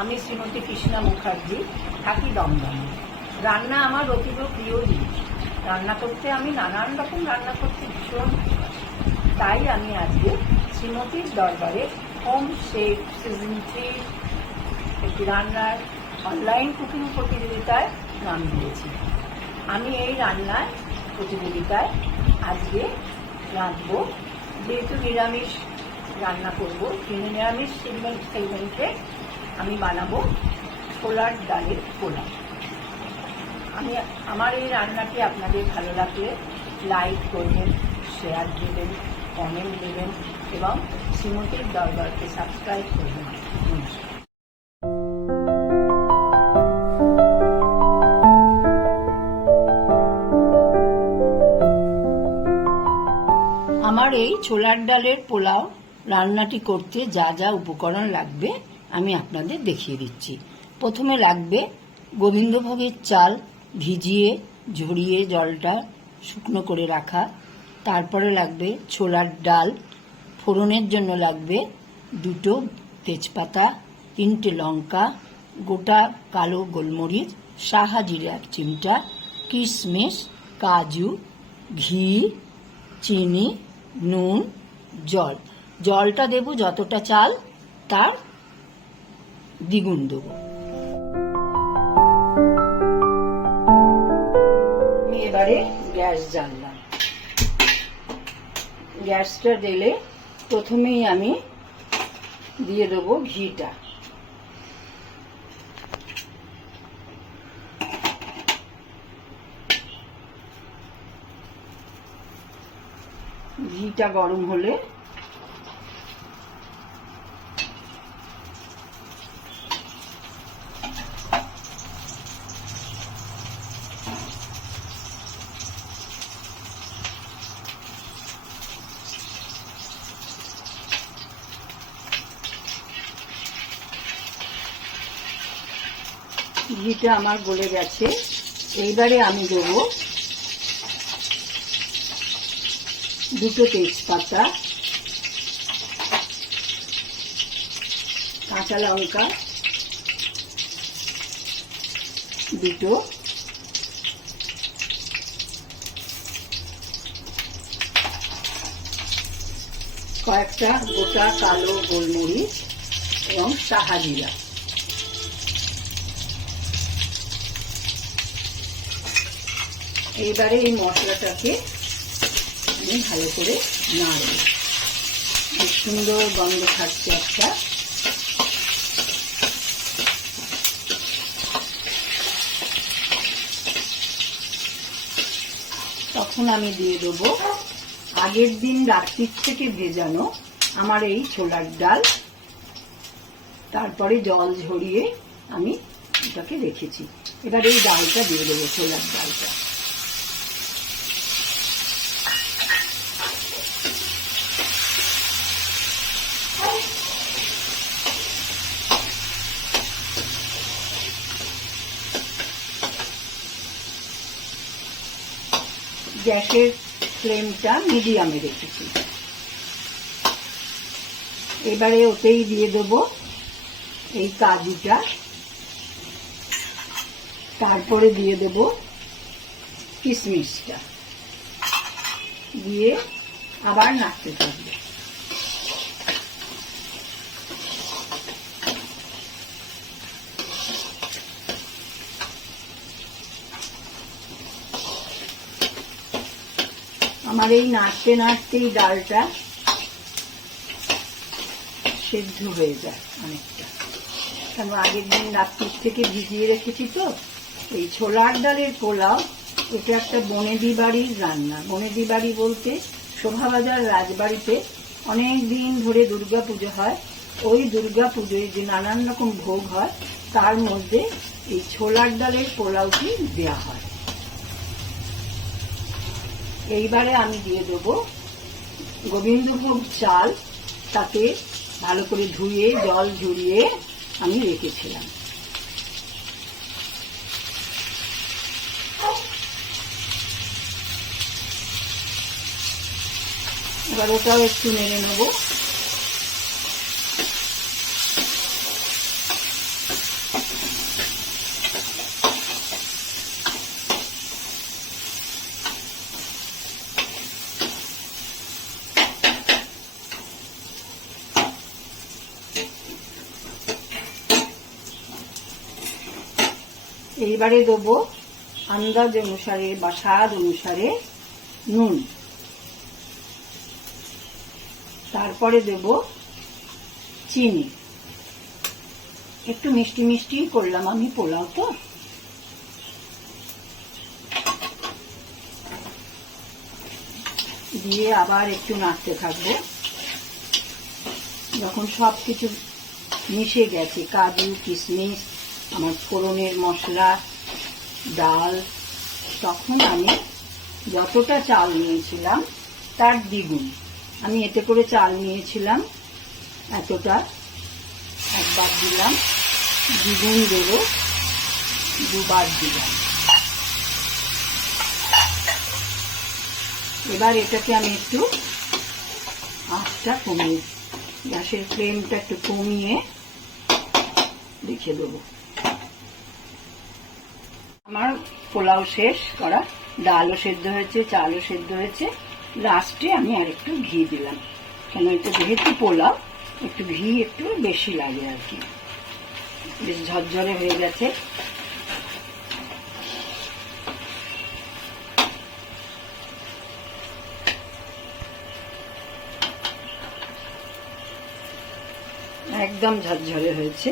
আমি শ্রীমতী কৃষ্ণা মুখার্জি, থাকি দমদমে। রান্না আমার অতীব প্রিয় জিনিস। রান্না করতে আমি নানান রকম রান্না করতে ভীষণ তাই আমি আজকে শ্রীমতীর দরবারে হোম শেফ সিজন থ্রি একটি রান্নার অনলাইন কুকিং প্রতিযোগিতায় নাম দিয়েছি। আমি এই রান্নার প্রতিযোগিতায় আজকে রাঁধবো। যেহেতু নিরামিষ রান্না করব, তিনি নিরামিষ সেগমেন্ট সেগমেন্টে আমি বানাবো ছোলার ডালের পোলা আমি, আমার এই রান্নাটি আপনাদের ভালো লাগলে লাইক করবেন শেয়ার দেবেন কমেন্ট দেবেন এবং শ্রীমতীর দরবারকে সাবস্ক্রাইব করবেন। আমার এই ছোলার ডালের পোলাও রান্নাটি করতে যা যা উপকরণ লাগবে আমি আপনাদের দেখিয়ে দিচ্ছি। প্রথমে লাগবে গোবিন্দভোগের চাল ভিজিয়ে, ঝরিয়ে জলটা শুকনো করে রাখা। তারপরে লাগবে ছোলার ডাল। ফোড়নের জন্য লাগবে দুটো তেজপাতা, তিনটে লঙ্কা, গোটা কালো গোলমরিচ, সাহা জিরে এক চিমটা, কিশমিশ, কাজু, ঘি, চিনি, নুন, জল। জলটা দেব যতটা চাল, তার দ্বিগুণ দেব। এবারে গ্যাস জ্বাললাম। গ্যাসটা দিলে প্রথমেই আমি দিয়ে দেবো ঘিটা। ঘিটা গরম হলে ঘিটা আমার গলে গেছে। এইবারে আমি দেবো দুটো তেজপাতা, কাঁচা লঙ্কা, দুটো। কয়েকটা গোটা কালো গোলমরিচ এবং সাহা জিরা এইবারে এই মশলাটাকে আমি ভালো করে নাড়ব। সুন্দর গন্ধ থাকছে একটা। তখন আমি দিয়ে দেবো আগের দিন রাত্রির থেকে ভেজানো আমার এই ছোলার ডাল। তারপরে জল ঝরিয়ে আমি এটাকে রেখেছি। এবার এই ডালটা দিয়ে দেবো ছোলার ডালটা। গ্যাসের ফ্লেমটা মিডিয়ামে রেখেছি। এবারে ওতেই দিয়ে দেব এই কাজুটা। তারপরে দিয়ে দেব কিশমিশটা দিয়ে আবার নাড়তে থাকবে। আমার এই নাড়তে নাড়তেই ডালটা সেদ্ধ হয়ে যায় অনেকটা। কারণ আগের দিন রাত্রির থেকে ভিজিয়ে রেখেছি তো, এই ছোলার ডালের পোলাও, এটা একটা বনেদি বাড়ির রান্না। বনেদি বাড়ি বলতে শোভাবাজার রাজবাড়িতে অনেক দিন ধরে দুর্গা পুজো হয়। ওই দুর্গা পুজোয় যে নানান রকম ভোগ হয়, তার মধ্যে এই ছোলার ডালের পোলাওটি দেওয়া হয়। এইবারে আমি দিয়ে দেবো গোবিন্দভোগ চাল। তাতে ভালো করে ধুয়ে, জল ঝরিয়ে আমি রেখেছিলাম। এবার ওটাও একটু নেড়ে নেব। এইবারে দেবো আন্দাজ অনুসারে বা স্বাদ অনুসারে নুন। তারপরে দেব চিনি। একটু মিষ্টি মিষ্টি করলাম আমি পোলাও তো। দিয়ে আবার একটু নাড়তে থাকব। যখন সব কিছু মিশে গেছে, কাজু, কিশমিশ আমার ফোড়নের মশলা, ডাল, তখন আমি যতটা চাল নিয়েছিলাম তার দ্বিগুণ। আমি এতে করে চাল নিয়েছিলাম এতটা একবার দিলাম, দ্বিগুণ দেব দুবার দিলাম। এবার এটাকে আমি একটু আঁচটা কমিয়ে, গ্যাসের ফ্লেমটা একটু কমিয়ে রেখে দেবো। আমার পোলাও শেষ করা, ডালও সেদ্ধ হয়েছে, চালও সেদ্ধ হয়েছে। লাস্টে আমি আর একটু ঘি দিলাম। কেন এটা যেহেতু পোলাও, একটু ঘি একটু বেশি লাগে আর কি। বেশ ঝরঝরে হয়ে গেছে। একদম ঝরঝরে হয়েছে।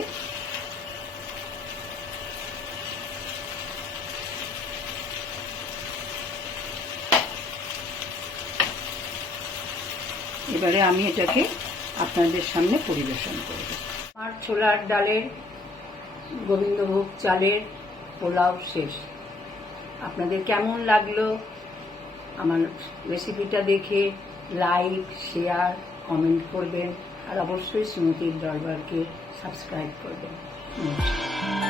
এবারে আমি এটাকে আপনাদের সামনে পরিবেশন করব। আমার ছোলার ডালের, গোবিন্দভোগ চালের পোলাও শেষ। আপনাদের কেমন লাগল আমার রেসিপিটা দেখে লাইক শেয়ার কমেন্ট করবেন। আর অবশ্যই স্মৃতির দরবারকে সাবস্ক্রাইব করবেন। নমস্কার।